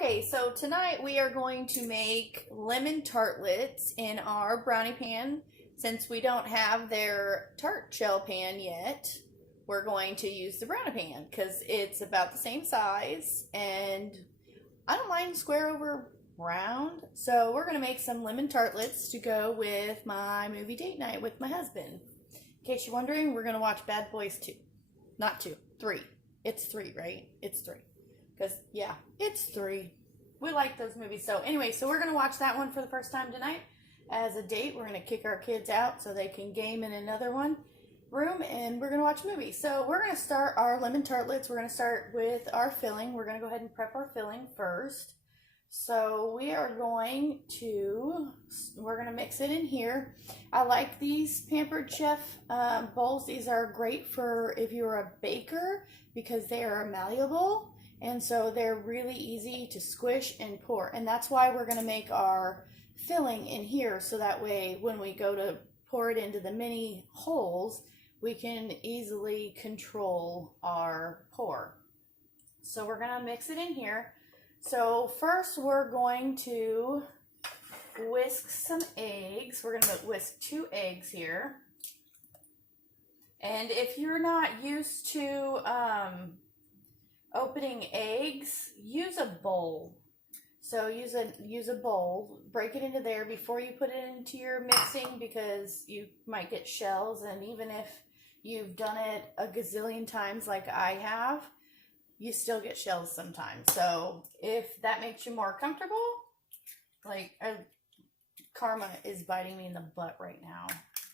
Okay, so tonight we are going to make lemon tartlets in our brownie pan. Since we don't have their tart shell pan yet, we're going to use the brownie pan because it's about the same size and I don't mind square over round. So we're going to make some lemon tartlets to go with my movie date night with my husband. In case you're wondering, we're going to watch Bad Boys 2. Not 2, 3. It's 3, right? It's 3. Because, yeah, it's 3. We like those movies. So, anyway, so we're going to watch that one for the first time tonight. As a date, we're going to kick our kids out so they can game in another room, and we're going to watch a movie. So, we're going to start our lemon tartlets. We're going to start with our filling. We're going to go ahead and prep our filling first. So, we're going to mix it in here. I like these Pampered Chef bowls. These are great for if you're a baker because they are malleable. And so they're really easy to squish and pour. And that's why we're going to make our filling in here. So that way when we go to pour it into the mini holes, we can easily control our pour. So we're going to mix it in here. So first we're going to whisk some eggs. We're going to whisk 2 eggs here. And if you're not used to opening eggs, use a bowl. So use a bowl, break it into there before you put it into your mixing because you might get shells, and even if you've done it a gazillion times like I have, you still get shells sometimes. So if that makes you more comfortable, like Karma is biting me in the butt right now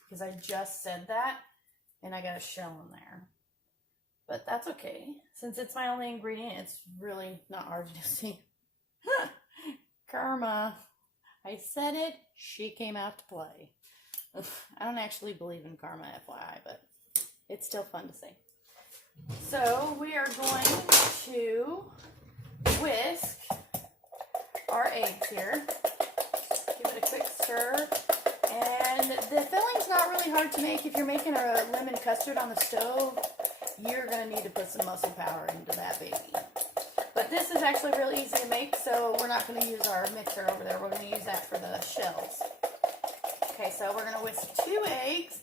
because I just said that and I got a shell in there. But that's okay. Since it's my only ingredient, it's really not hard to see. Karma. I said it. She came out to play. I don't actually believe in karma, FYI, but it's still fun to say. So we are going to whisk our eggs here. Give it a quick stir. And the filling's not really hard to make. If you're making a lemon custard on the stove, you're going to need to put some muscle power into that baby. But this is actually really easy to make, so we're not going to use our mixer over there. We're going to use that for the shells. Okay, so we're going to whisk 2 eggs,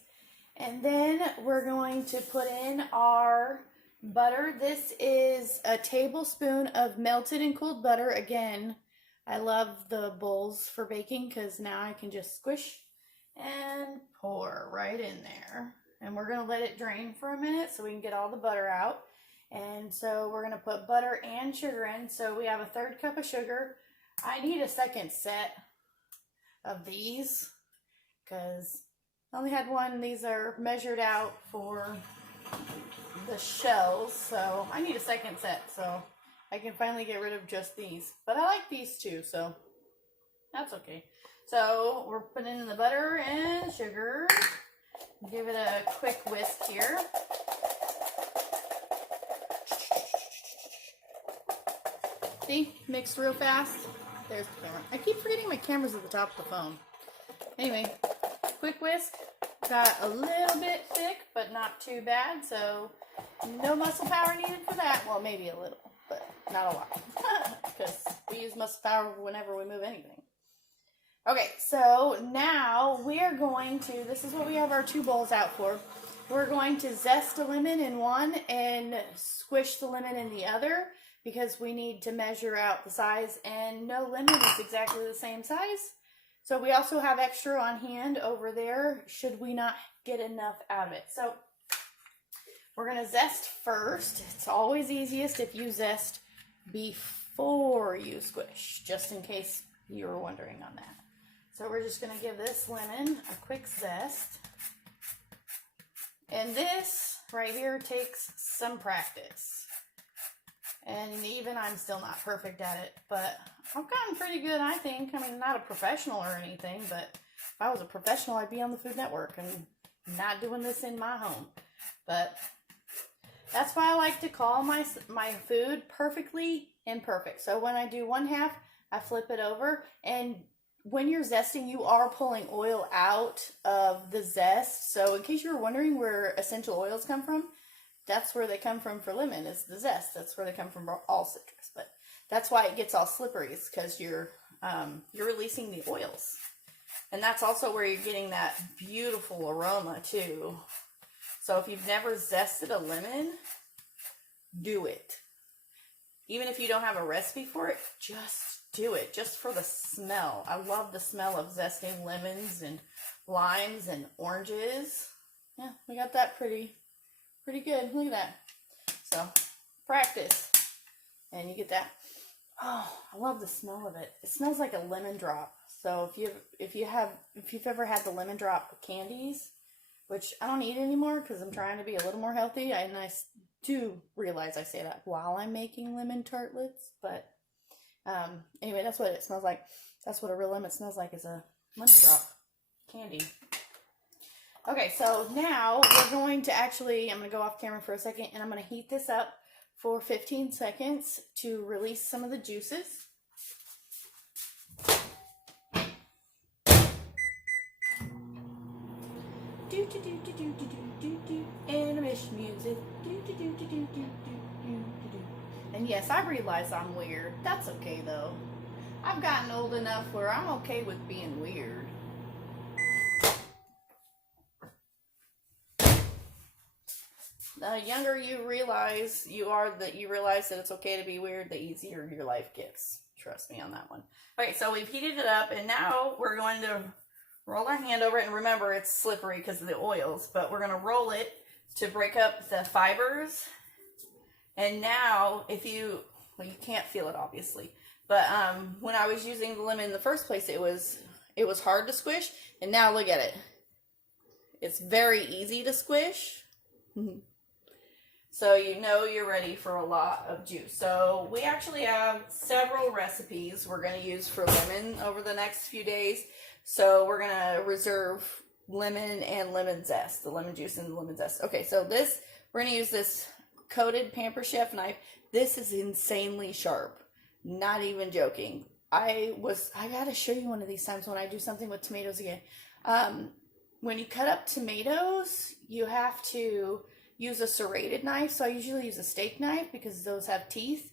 and then we're going to put in our butter. This is a tablespoon of melted and cooled butter. Again, I love the bowls for baking because now I can just squish and pour right in there. And we're going to let it drain for a minute so we can get all the butter out. And so we're going to put butter and sugar in. So we have a 1/3 cup of sugar. I need a second set of these because I only had one. These are measured out for the shells. So I need a second set so I can finally get rid of just these. But I like these too, so that's okay. So we're putting in the butter and sugar. Give it a quick whisk here. See? Mixed real fast. There's the camera. I keep forgetting my camera's at the top of the phone. Anyway, quick whisk. Got a little bit thick, but not too bad, so no muscle power needed for that. Well, maybe a little, but not a lot. Because we use muscle power whenever we move anything. Okay, so now we are going to, this is what we have our 2 bowls out for. We're going to zest a lemon in one and squish the lemon in the other because we need to measure out the size, and no lemon is exactly the same size. So we also have extra on hand over there should we not get enough out of it. So we're going to zest first. It's always easiest if you zest before you squish, just in case you were wondering on that. So we're just going to give this lemon a quick zest. And this right here takes some practice. And even I'm still not perfect at it, but I've gotten pretty good, I think. I mean, not a professional or anything, but if I was a professional, I'd be on the Food Network and not doing this in my home. But that's why I like to call my food perfectly imperfect. So when I do 1/2, I flip it over, and when you're zesting, you are pulling oil out of the zest. So in case you were wondering where essential oils come from, that's where they come from for lemon, is the zest. That's where they come from for all citrus. But That's why it gets all slippery. It's because you're releasing the oils. And that's also where you're getting that beautiful aroma too. So if you've never zested a lemon, do it. Even if you don't have a recipe for it, just do it. Just for the smell. I love the smell of zesting lemons and limes and oranges. Yeah, we got that pretty good. Look at that. So practice. And you get that. Oh, I love the smell of it. It smells like a lemon drop. So if you've ever had the lemon drop candies, which I don't eat anymore because I'm trying to be a little more healthy, and I do realize I say that while I'm making lemon tartlets, but anyway, that's what it smells like. That's what a real lemon smells like, is a lemon drop candy. Okay, so now we're going to I'm going to go off camera for a second, and I'm going to heat this up for 15 seconds to release some of the juices. Animation music. And yes, I realize I'm weird. That's okay though. I've gotten old enough where I'm okay with being weird. The younger you realize that it's okay to be weird, the easier your life gets. Trust me on that one. Okay, so we've heated it up, and now we're going to roll our hand over it. And remember, it's slippery because of the oils, but we're going to roll it to break up the fibers. And now, you can't feel it obviously, but when I was using the lemon in the first place, it was hard to squish, and now look at it. It's very easy to squish. So you know you're ready for a lot of juice. So we actually have several recipes we're going to use for lemon over the next few days. So we're going to reserve lemon and lemon zest, the lemon juice and the lemon zest. Okay, so we're going to use this coated Pampered Chef knife. This is insanely sharp. Not even joking. I got to show you one of these times when I do something with tomatoes again. When you cut up tomatoes, you have to use a serrated knife. So I usually use a steak knife because those have teeth.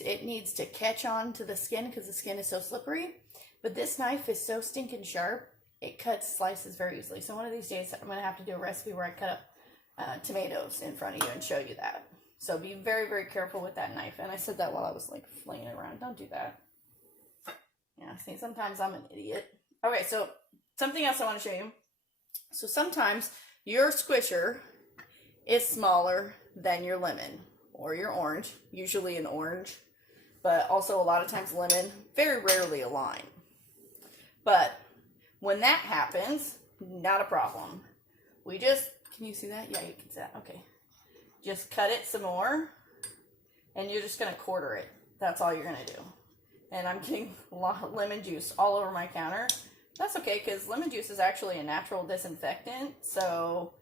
It needs to catch on to the skin because the skin is so slippery. But this knife is so stinking sharp, it cuts slices very easily. So one of these days I'm going to have to do a recipe where I cut up tomatoes in front of you and show you that. So be very, very careful with that knife. And I said that while I was like flinging it around. Don't do that. Yeah, see, sometimes I'm an idiot. Okay, so something else I want to show you. So sometimes your squisher is smaller than your lemon or your orange, usually an orange, but also a lot of times lemon, very rarely a lime. But when that happens, not a problem. Can you see that? Yeah, you can see that. Okay. Just cut it some more, and you're just going to quarter it. That's all you're going to do. And I'm getting a lot of lemon juice all over my counter. That's okay, because lemon juice is actually a natural disinfectant, so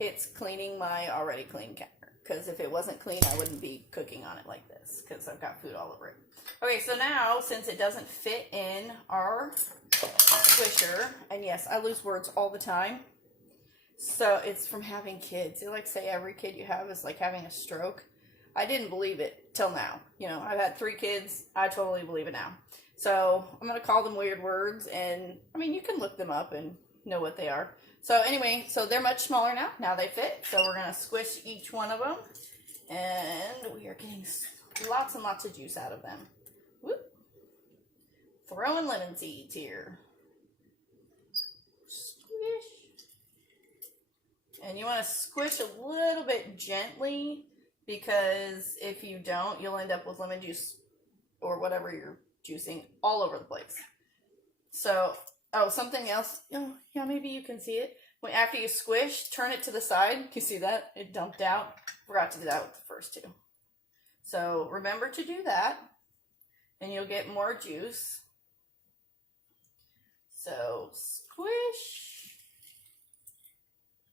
it's cleaning my already clean counter. Because if it wasn't clean, I wouldn't be cooking on it like this, because I've got food all over it. Okay, so now, since it doesn't fit in our squisher, and yes, I lose words all the time, so it's from having kids. They like say every kid you have is like having a stroke. I didn't believe it till now. You know, I've had 3 kids. I totally believe it now. So I'm going to call them weird words, and I mean, you can look them up and know what they are. So anyway, so they're much smaller now. Now they fit. So we're going to squish each one of them, and we are getting lots and lots of juice out of them. Whoop. Throwing lemon seeds here. Squish. And you want to squish a little bit gently, because if you don't, you'll end up with lemon juice or whatever you're juicing all over the place. So, something else. Oh, yeah, maybe you can see it. After you squish, turn it to the side. You see that? It dumped out. Forgot to do that with the first 2. So remember to do that, and you'll get more juice. So squish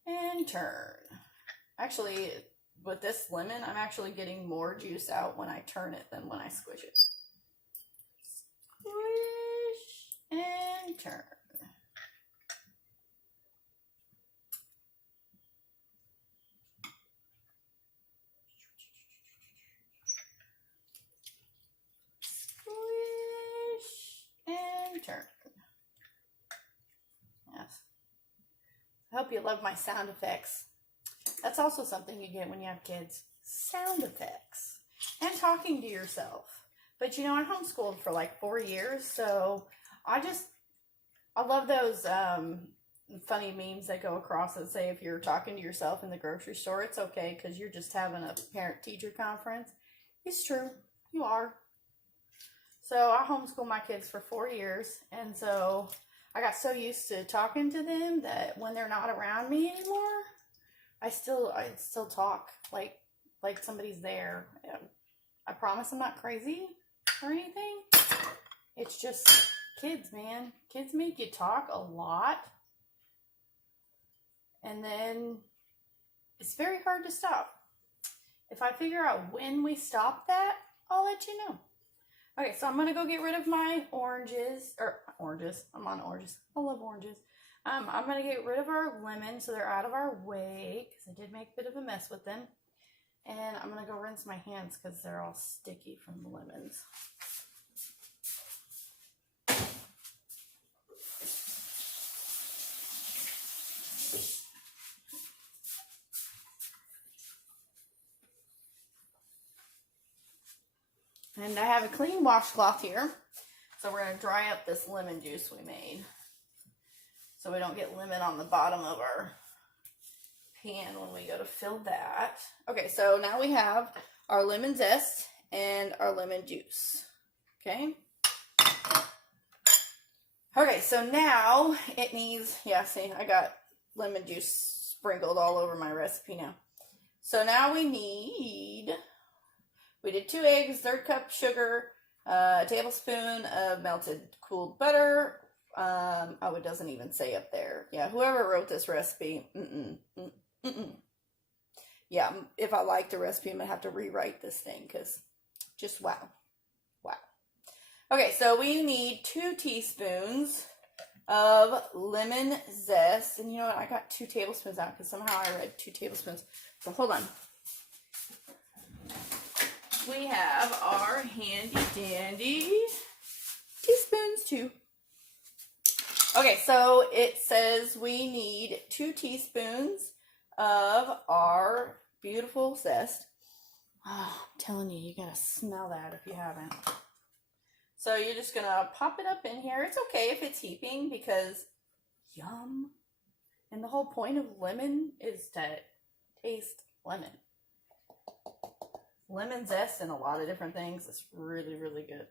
and turn. Actually, with this lemon, I'm actually getting more juice out when I turn it than when I squish it. Squish and turn. turn. Yes. I hope you love my sound effects. That's also something you get when you have kids. Sound effects. And talking to yourself. But you know, I homeschooled for like 4 years, so I love those funny memes that go across that say if you're talking to yourself in the grocery store, it's okay because you're just having a parent-teacher conference. It's true. You are. So I homeschooled my kids for 4 years, and so I got so used to talking to them that when they're not around me anymore, I still talk like somebody's there. I promise I'm not crazy or anything. It's just kids, man. Kids make you talk a lot. And then it's very hard to stop. If I figure out when we stop that, I'll let you know. Okay, so I'm going to go get rid of my oranges. I'm on oranges. I love oranges. I'm going to get rid of our lemons so they're out of our way because I did make a bit of a mess with them. And I'm going to go rinse my hands because they're all sticky from the lemons. And I have a clean washcloth here. So we're going to dry up this lemon juice we made. So we don't get lemon on the bottom of our pan when we go to fill that. Okay, so now we have our lemon zest and our lemon juice. Okay. Okay, so now it needs, yeah, see, I got lemon juice sprinkled all over my recipe now. So now we did 2 eggs, 1/3 cup sugar, a tablespoon of melted cooled butter. Oh, it doesn't even say up there. Yeah, whoever wrote this recipe, yeah, if I like the recipe, I'm going to have to rewrite this thing because just wow. Wow. Okay, so we need 2 teaspoons of lemon zest. And you know what? I got 2 tablespoons out because somehow I read 2 tablespoons. So hold on. We have our handy dandy teaspoons too. Okay, so it says we need 2 teaspoons of our beautiful zest. Oh, I'm telling you, you gotta smell that if you haven't. So you're just gonna pop it up in here. It's okay if it's heaping because yum. And the whole point of lemon is to taste lemon. Lemon zest and a lot of different things. It's really, really good.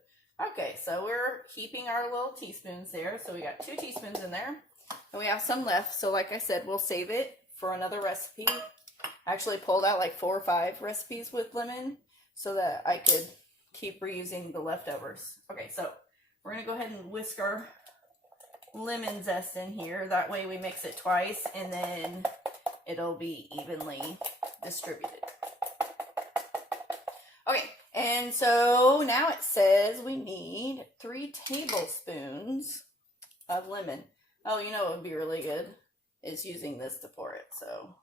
Okay, so we're heaping our little teaspoons there. So we got 2 teaspoons in there. And we have some left. So like I said, we'll save it for another recipe. I actually pulled out like 4 or 5 recipes with lemon so that I could keep reusing the leftovers. Okay, so we're going to go ahead and whisk our lemon zest in here. That way we mix it twice and then it'll be evenly distributed. Okay, and so now it says we need 3 tablespoons of lemon. Oh, you know what would be really good is using this to pour it. So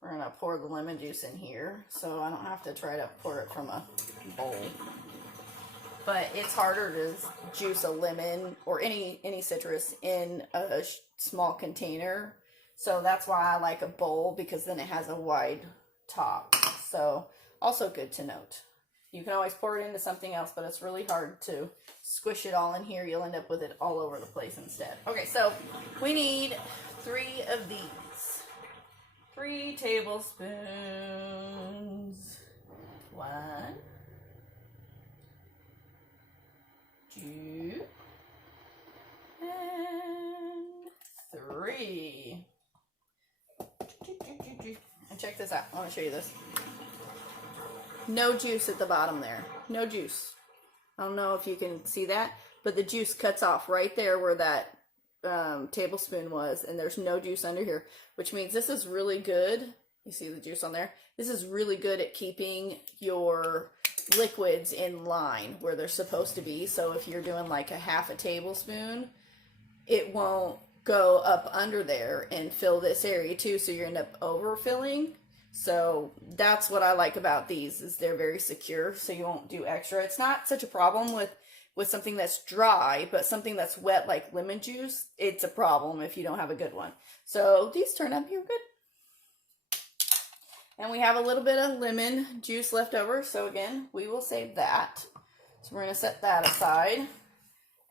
we're going to pour the lemon juice in here so I don't have to try to pour it from a bowl. But it's harder to juice a lemon or any citrus in a small container. So that's why I like a bowl because then it has a wide top. So also good to note. You can always pour it into something else, but it's really hard to squish it all in here. You'll end up with it all over the place instead. Okay, so we need 3 of these. 3 tablespoons. 1, 2, and 3. And check this out. I want to show you this. No juice at the bottom there. No juice. I don't know if you can see that, but the juice cuts off right there where that tablespoon was, and there's no juice under here, which means this is really good. You see the juice on there? This is really good at keeping your liquids in line where they're supposed to be. So if you're doing like a 1/2 tablespoon, it won't go up under there and fill this area too, so you end up overfilling. So that's what I like about these is they're very secure, so you won't do extra. It's not such a problem with with something that's dry, but something that's wet like lemon juice, it's a problem if you don't have a good one. So these turn out here good. And we have a little bit of lemon juice left over, so again, we will save that. So we're going to set that aside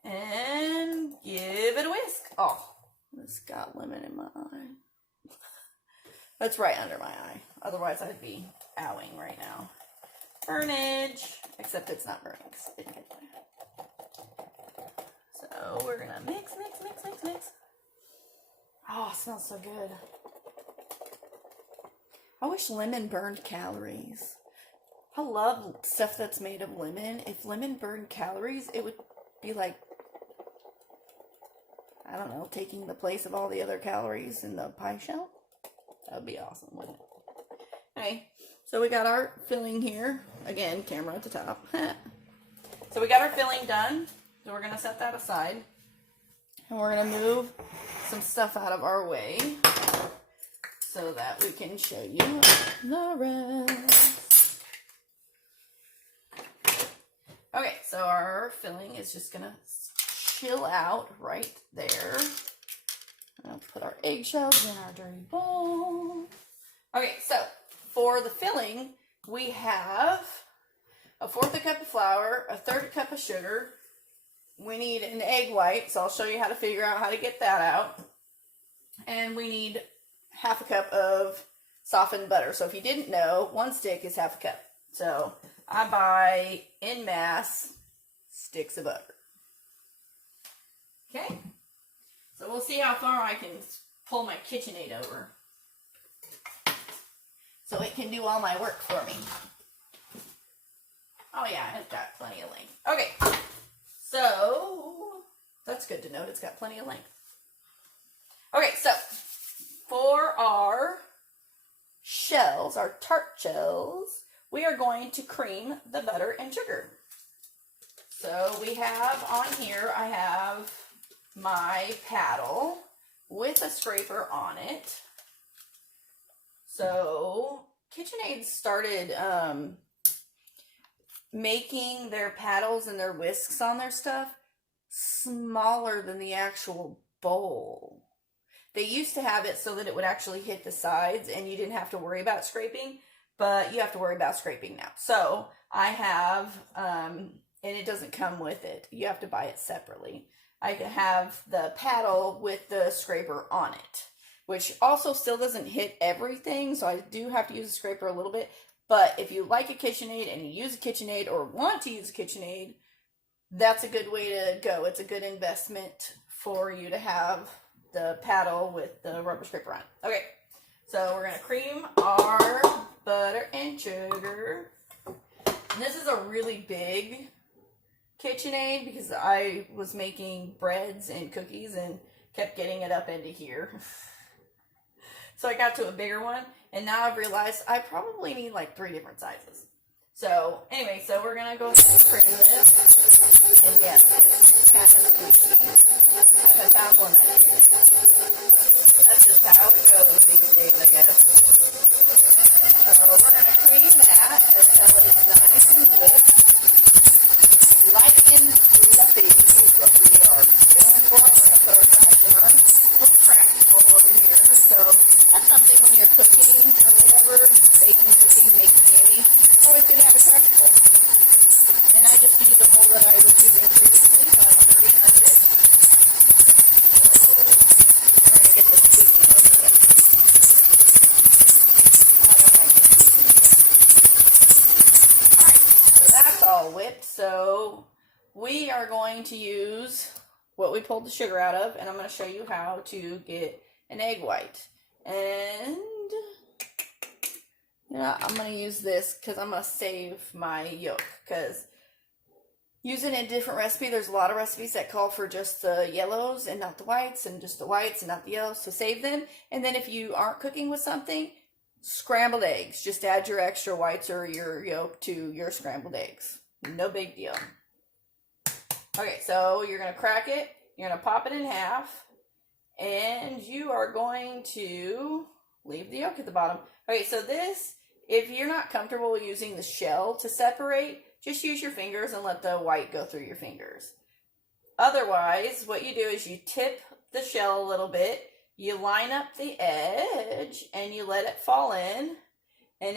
and give it a whisk. Oh, it's got lemon in my eye. That's right under my eye. Otherwise, I'd be owing right now. Burnage, except it's not burning. So we're gonna mix. Oh, it smells so good. I wish lemon burned calories. I love stuff that's made of lemon. If lemon burned calories, it would be like, I don't know, taking the place of all the other calories in the pie shell. That would be awesome, wouldn't it? Okay, so we got our filling here. Again, camera at the top. So we got our filling done. So we're going to set that aside. And we're going to move some stuff out of our way so that we can show you the rest. Okay, so our filling is just going to chill out right there. I'll put our eggshells in our dirty bowl. Okay, so for the filling, we have 1/4 cup of flour, 1/3 cup of sugar. We need an egg white, so I'll show you how to figure out how to get that out. And we need 1/2 cup of softened butter. So if you didn't know, 1 stick is 1/2 cup. So I buy en masse sticks of butter. Okay, so we'll see how far I can pull my KitchenAid over so it can do all my work for me. Oh yeah, it's got plenty of length. Okay, so that's good to note. It's got plenty of length. Okay, so for our shells, our tart shells, we are going to cream the butter and sugar. So we have on here, I have my paddle with a scraper on it. So KitchenAid started making their paddles and their whisks on their stuff smaller than the actual bowl. They used to have it so that it would actually hit the sides and you didn't have to worry about scraping, but you have to worry about scraping now. So I have, and it doesn't come with it. You have to buy it separately. I have the paddle with the scraper on it, which also still doesn't hit everything, so I do have to use a scraper a little bit. But if you like a KitchenAid and you use a KitchenAid or want to use a KitchenAid, that's a good way to go. It's a good investment for you to have the paddle with the rubber scraper on it. Okay, so we're going to cream our butter and sugar. And this is a really big KitchenAid because I was making breads and cookies and kept getting it up into here. So I got to a bigger one, and now I've realized I probably need like 3 different sizes. So anyway, so we're gonna go ahead and cream this, and yes, it's kind of squishy. I haven't found one that isn't. That's just how it goes these days, I guess. So we're gonna cream that until it's nice and whipped. Light and fluffy is what we are going for. We're going to put our trash in our little trash bowl over here. So that's something when you're cooking or whatever, baking, cooking, making candy, always good to have a trash bowl. And I just used the bowl that I was using previously, so I'm already on it. So we're going to get this squeaking over with. I don't like this squeaking over. Alright, so that's all whipped. So we are going to use what we pulled the sugar out of, and I'm going to show you how to get an egg white. And I'm going to use this because I'm going to save my yolk, because using a different recipe, there's a lot of recipes that call for just the yellows and not the whites, and just the whites and not the yellows, so save them. And then if you aren't cooking with something, scrambled eggs. Just add your extra whites or your yolk to your scrambled eggs. No big deal. Okay, so you're going to crack it. You're going to pop it in half. And you are going to leave the yolk at the bottom. Okay, so this, if you're not comfortable using the shell to separate, just use your fingers and let the white go through your fingers. Otherwise, what you do is you tip the shell a little bit, you line up the edge, and you let it fall in, and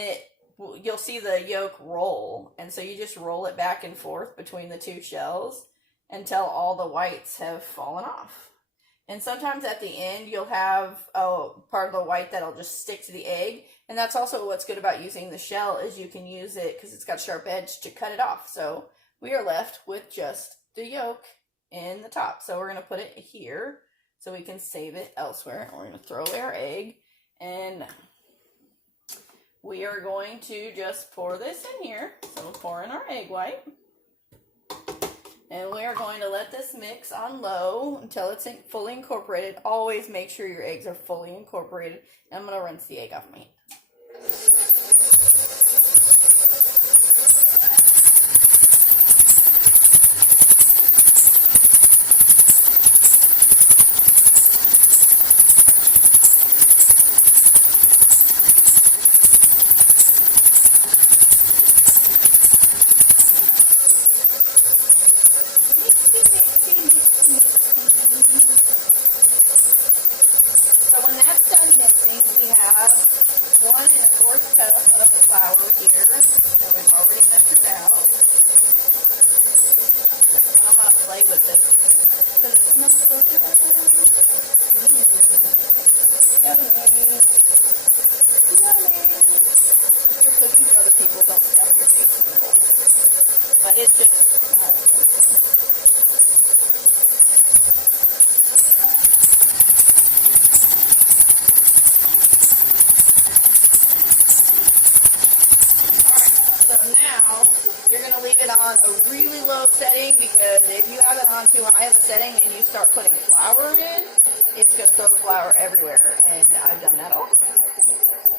you'll see the yolk roll. And so you just roll it back and forth between the two shells until all the whites have fallen off. And sometimes at the end, you'll have part of the white that'll just stick to the egg. And that's also what's good about using the shell, is you can use it, because it's got a sharp edge, to cut it off. So we are left with just the yolk in the top. So we're going to put it here so we can save it elsewhere. We're going to throw away our egg, and we are going to just pour this in here. So we'll pour in our egg white. And we are going to let this mix on low until it's fully incorporated. Always make sure your eggs are fully incorporated. And I'm going to rinse the egg off my hand. We have 1 1/4 cup of flour here, so we've already mixed it out. I'm going to play with this because it smells so good. Yummy. Yummy. If you're cooking for other people, don't stuff your face in the bowl. But it's just now, you're going to leave it on a really low setting, because if you have it on too high of a setting and you start putting flour in, it's going to throw the flour everywhere, and I've done that all.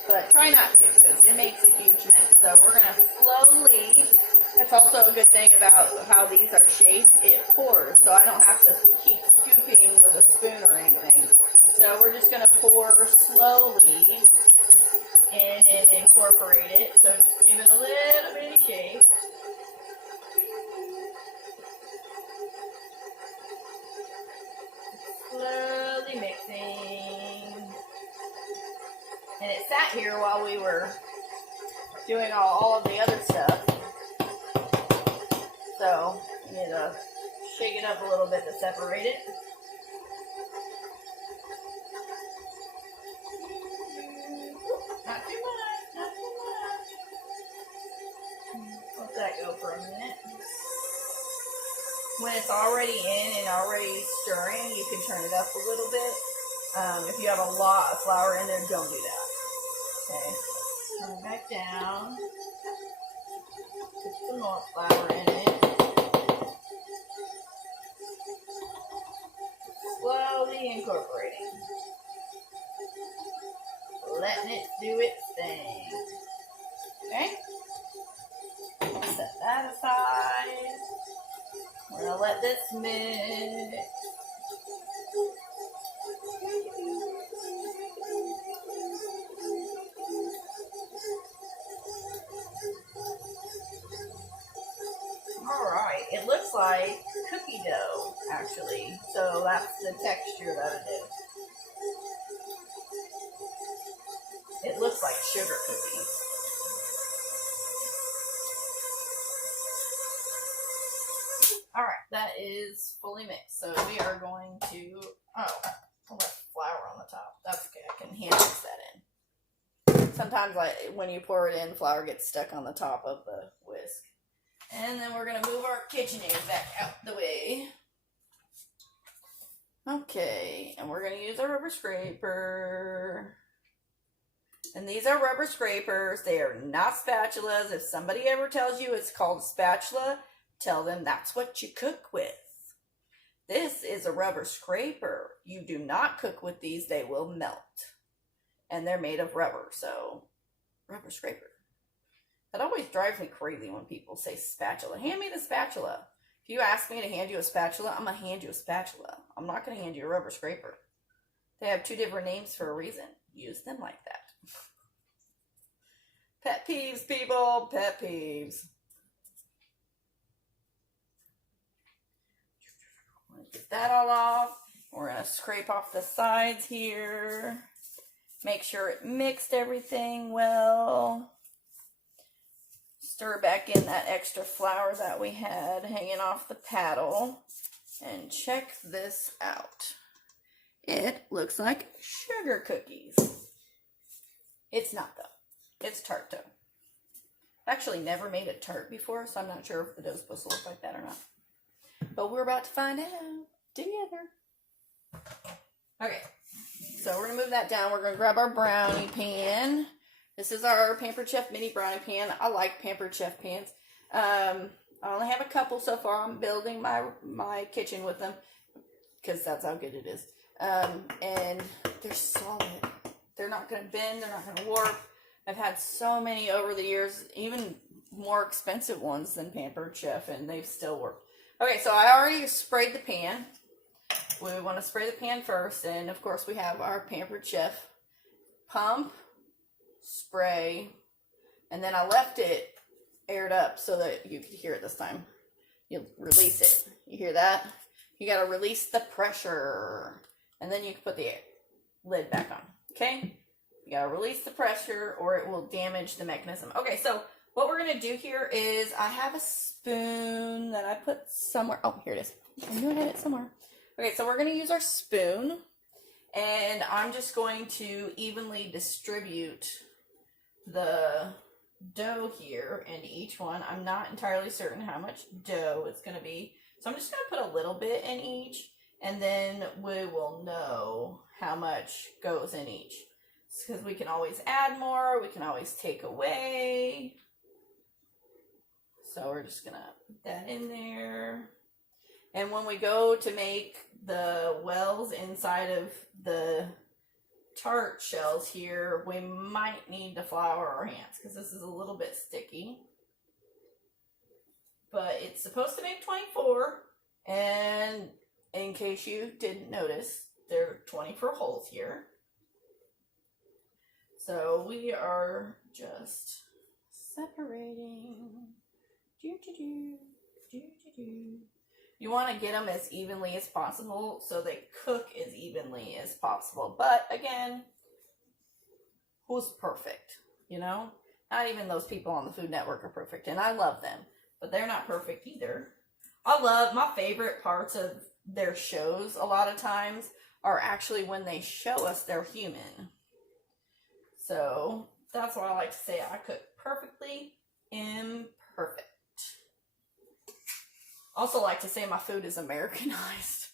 But try not to, because it makes a huge mess. So we're going to slowly, that's also a good thing about how these are shaped, it pours, so I don't have to keep scooping with a spoon or anything. So we're just going to pour slowly in and incorporate it. So just give it a little bitty shake. Slowly mixing. And it sat here while we were doing all of the other stuff. So you need to shake it up a little bit to separate it. Not too much, not too much. Let that go for a minute. When it's already in and already stirring, you can turn it up a little bit. If you have a lot of flour in there, don't do that. Okay, turn it back down. Put some more flour in it. Slowly incorporating. Letting it do its thing. Okay? I'll set that aside. We're going to let this mix. Alright, it looks like cookie dough, actually. So that's the texture that it is. It looks like sugar cookies. Alright, that is fully mixed. So we are going to, I left flour on the top. That's okay, I can hand mix that in. Sometimes when you pour it in, flour gets stuck on the top of the whisk. And then we're going to move our KitchenAid back out the way. Okay, and we're going to use our rubber scraper. And these are rubber scrapers. They are not spatulas. If somebody ever tells you it's called a spatula, tell them that's what you cook with. This is a rubber scraper. You do not cook with these. They will melt. And they're made of rubber, so rubber scraper. That always drives me crazy when people say spatula. Hand me the spatula. If you ask me to hand you a spatula, I'm going to hand you a spatula. I'm not going to hand you a rubber scraper. They have two different names for a reason. Use them like that. Pet peeves, people. Pet peeves. Get that all off. We're going to scrape off the sides here. Make sure it mixed everything well. Stir back in that extra flour that we had hanging off the paddle. And check this out. It looks like sugar cookies. It's not though. It's tart dough. I've actually never made a tart before, so I'm not sure if the dough's supposed to look like that or not. But we're about to find out together. Okay, so we're going to move that down. We're going to grab our brownie pan. This is our Pampered Chef mini brownie pan. I like Pampered Chef pans. I only have a couple so far. I'm building my kitchen with them because that's how good it is. And they're solid. They're not going to bend. They're not going to warp. I've had so many over the years, even more expensive ones than Pampered Chef, and they've still worked. Okay, so I already sprayed the pan. We want to spray the pan first, and of course we have our Pampered Chef pump, spray, and then I left it aired up so that you could hear it this time. You'll release it. You hear that? You got to release the pressure, and then you can put the lid back on. Okay? You got to release the pressure or it will damage the mechanism. Okay, so what we're going to do here is I have a spoon that I put somewhere. Oh, here it is. I knew I had it somewhere. Okay, so we're going to use our spoon, and I'm just going to evenly distribute the dough here into each one. I'm not entirely certain how much dough it's going to be, so I'm just going to put a little bit in each, and then we will know how much goes in each. Because we can always add more, we can always take away. So we're just going to put that in there. And when we go to make the wells inside of the tart shells here, we might need to flour our hands because this is a little bit sticky. But it's supposed to make 24, and in case you didn't notice, there are 24 holes here. So we are just separating. You want to get them as evenly as possible so they cook as evenly as possible. But again, who's perfect? You know? Not even those people on the Food Network are perfect. And I love them. But they're not perfect either. I love, my favorite parts of their shows a lot of times are actually when they show us they're human. So that's why I like to say I cook perfectly imperfect. Also like to say my food is Americanized.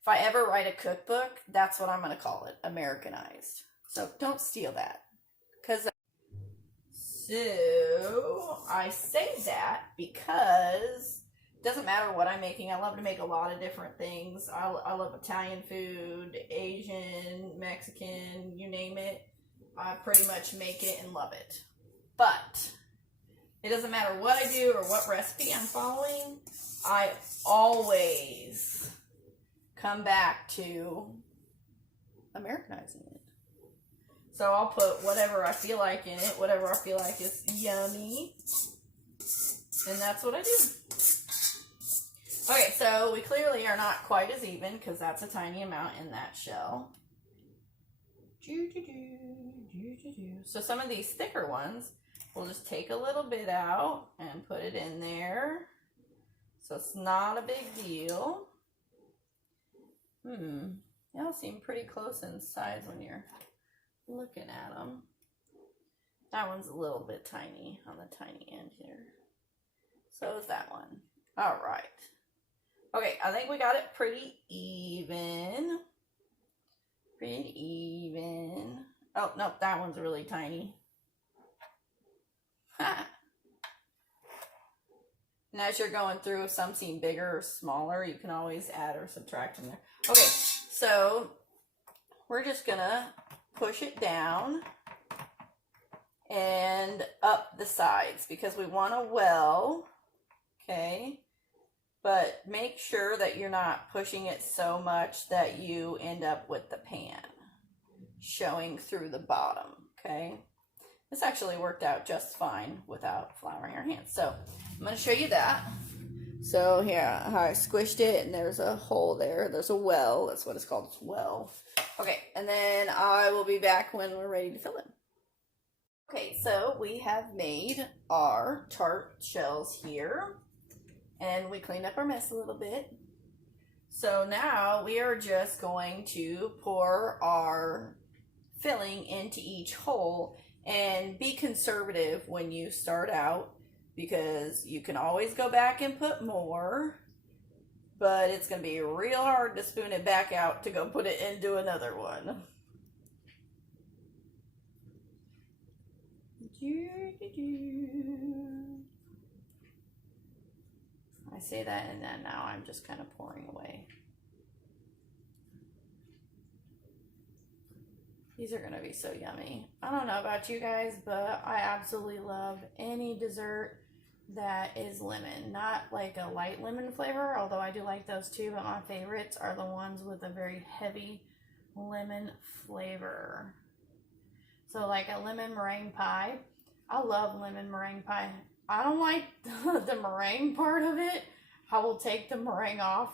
If I ever write a cookbook, that's what I'm going to call it, Americanized. So don't steal that. So I say that because it doesn't matter what I'm making. I love to make a lot of different things. I love Italian food, Asian, Mexican, you name it. I pretty much make it and love it. But it doesn't matter what I do or what recipe I'm following, I always come back to Americanizing it. So I'll put whatever I feel like in it, whatever I feel like is yummy. And that's what I do. Okay, so we clearly are not quite as even because that's a tiny amount in that shell. So some of these thicker ones, we'll just take a little bit out and put it in there. So it's not a big deal. They all seem pretty close in size when you're looking at them. That one's a little bit tiny on the tiny end here. So is that one. All right. Okay, I think we got it pretty even. Pretty even. Oh, no, that one's really tiny. Ha! And as you're going through, if some seem bigger or smaller, you can always add or subtract in there. Okay, so we're just gonna push it down and up the sides because we want a well, okay? But make sure that you're not pushing it so much that you end up with the pan showing through the bottom, okay? This actually worked out just fine without flouring our hands. So I'm going to show you that. So here, how I squished it, and there's a hole there. There's a well. That's what it's called. It's well. Okay, and then I will be back when we're ready to fill it. Okay, so we have made our tart shells here, and we cleaned up our mess a little bit. So now we are just going to pour our filling into each hole, and be conservative when you start out, because you can always go back and put more, but it's going to be real hard to spoon it back out to go put it into another one. I say that, and then now I'm just kind of pouring away. These are going to be so yummy. I don't know about you guys, but I absolutely love any dessert that is lemon. Not like a light lemon flavor, although I do like those too, but my favorites are the ones with a very heavy lemon flavor. So like a lemon meringue pie. I love lemon meringue pie. I don't like the meringue part of it. I will take the meringue off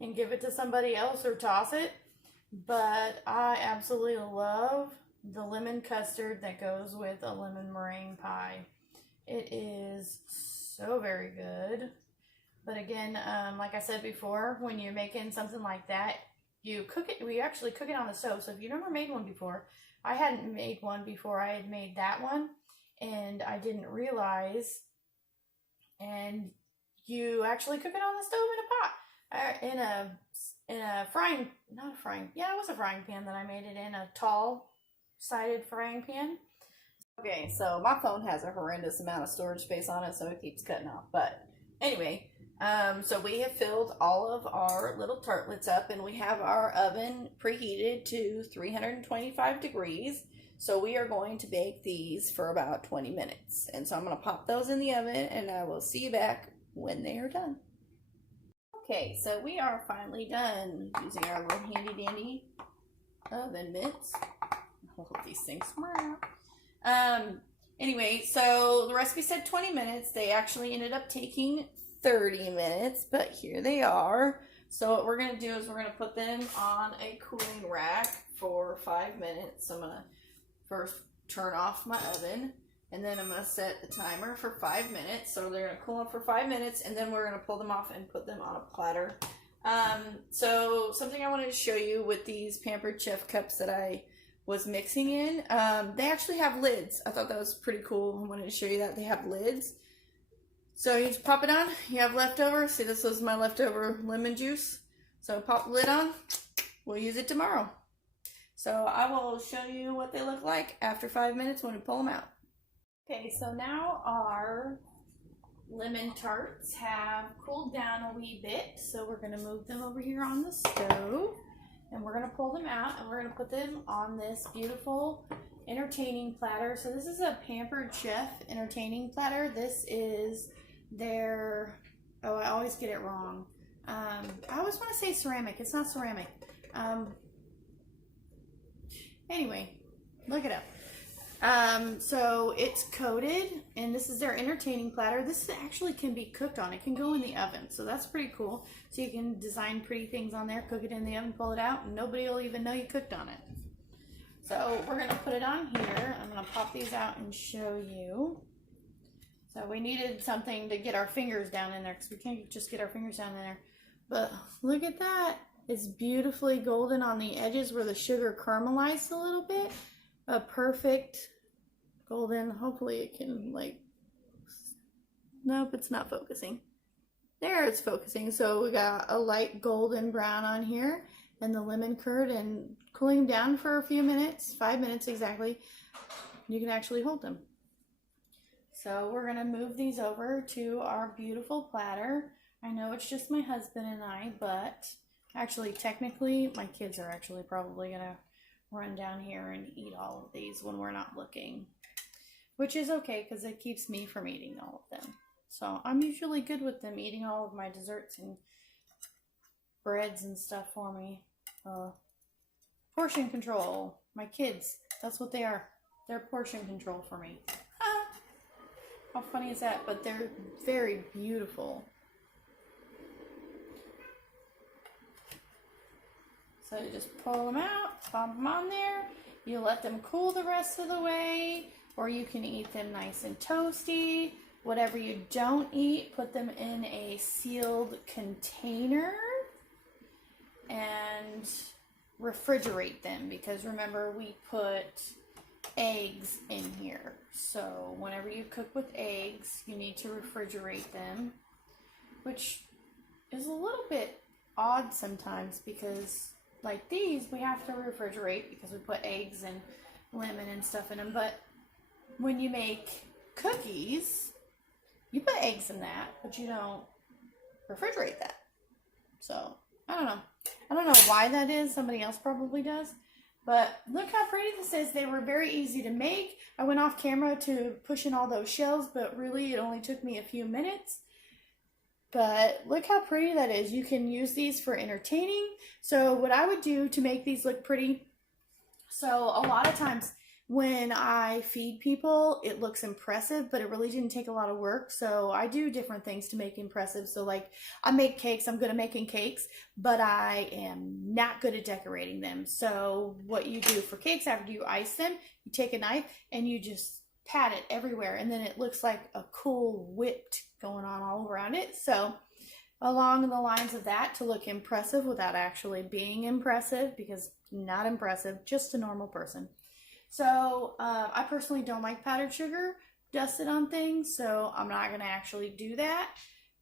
and give it to somebody else or toss it. But I absolutely love the lemon custard that goes with a lemon meringue pie. It is so very good. But again, like I said before, when you're making something like that, you cook it. We actually cook it on the stove. So if you've never made one before, I hadn't made one before. I had made that one, and I didn't realize. And you actually cook it on the stove in a pot, in a frying, not a frying, yeah, it was a frying pan that I made it in, a tall sided frying pan. Okay, so my phone has a horrendous amount of storage space on it, so it keeps cutting off. But anyway, so we have filled all of our little tartlets up, and we have our oven preheated to 325 degrees. So we are going to bake these for about 20 minutes. And so I'm going to pop those in the oven, and I will see you back when they are done. Okay, so we are finally done using our little handy dandy oven mitts. I hope these things smell. Anyway, so the recipe said 20 minutes. They actually ended up taking 30 minutes, but here they are. So what we're going to do is we're going to put them on a cooling rack for 5 minutes. So I'm going to first turn off my oven, and then I'm going to set the timer for 5 minutes. So they're going to cool off for 5 minutes, and then we're going to pull them off and put them on a platter. So something I wanted to show you with these Pampered Chef cups that I was mixing in, they actually have lids. I thought that was pretty cool. I wanted to show you that they have lids. So you just pop it on. You have leftover. See, this was my leftover lemon juice. So pop the lid on. We'll use it tomorrow. So I will show you what they look like after 5 minutes when we pull them out. Okay, so now our lemon tarts have cooled down a wee bit. So we're going to move them over here on the stove. And we're going to pull them out, and we're going to put them on this beautiful entertaining platter. So this is a Pampered Chef entertaining platter. This is their, oh, I always get it wrong. I always want to say ceramic. It's not ceramic. Anyway, look it up. So it's coated, and this is their entertaining platter. This actually can be cooked on. It can go in the oven, so that's pretty cool. So you can design pretty things on there, cook it in the oven, pull it out, and nobody will even know you cooked on it. So we're gonna put it on here. I'm gonna pop these out and show you. So we needed something to get our fingers down in there, because we can't just get our fingers down in there. But look at that. It's beautifully golden on the edges where the sugar caramelized a little bit. A perfect golden. Hopefully it can, like, nope, it's not focusing. There, it's focusing. So we got a light golden brown on here, and the lemon curd, and cooling down for a few minutes, 5 minutes exactly. You can actually hold them. So we're gonna move these over to our beautiful platter. I know it's just my husband and I, but actually technically my kids are actually probably gonna run down here and eat all of these when we're not looking, which is okay because it keeps me from eating all of them. So I'm usually good with them eating all of my desserts and breads and stuff for me. Portion control. My kids, that's what they are. They're portion control for me. How funny is that? But they're very beautiful. So you just pull them out, pop them on there. You let them cool the rest of the way, or you can eat them nice and toasty. Whatever you don't eat, put them in a sealed container and refrigerate them, because remember we put eggs in here. So whenever you cook with eggs, you need to refrigerate them, which is a little bit odd sometimes because like these we have to refrigerate because we put eggs and lemon and stuff in them. But when you make cookies, you put eggs in that, but you don't refrigerate that. So I don't know. I don't know why that is. Somebody else probably does. But look how pretty this is. They were very easy to make. I went off camera to push in all those shells, but really it only took me a few minutes. But look how pretty that is. You can use these for entertaining. So what I would do to make these look pretty, so a lot of times when I feed people, it looks impressive, but it really didn't take a lot of work. So I do different things to make impressive. So like I make cakes, I'm good at making cakes, but I am not good at decorating them. So what you do for cakes, after you ice them, you take a knife and you just pat it everywhere, and then it looks like a cool whipped going on all around it. So along the lines of that, to look impressive without actually being impressive, because not impressive, just a normal person. So I personally don't like powdered sugar dusted on things, so I'm not going to actually do that.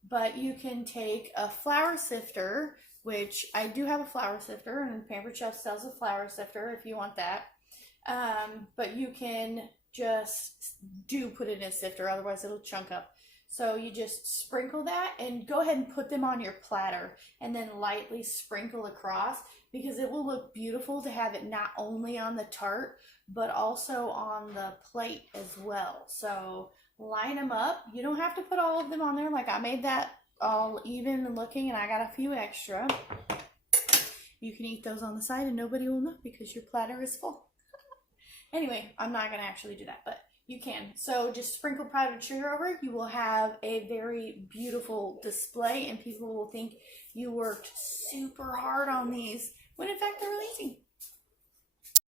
But you can take a flour sifter, which I do have a flour sifter, and Pampered Chef sells a flour sifter if you want that. But you can just put it in a sifter, otherwise it'll chunk up. So you just sprinkle that and go ahead and put them on your platter and then lightly sprinkle across, because it will look beautiful to have it not only on the tart but also on the plate as well. So line them up. You don't have to put all of them on there. Like I made that all even looking and I got a few extra. You can eat those on the side and nobody will know because your platter is full. Anyway, I'm not going to actually do that, but you can. So just sprinkle powdered sugar over it. You will have a very beautiful display and people will think you worked super hard on these, when in fact they're really easy.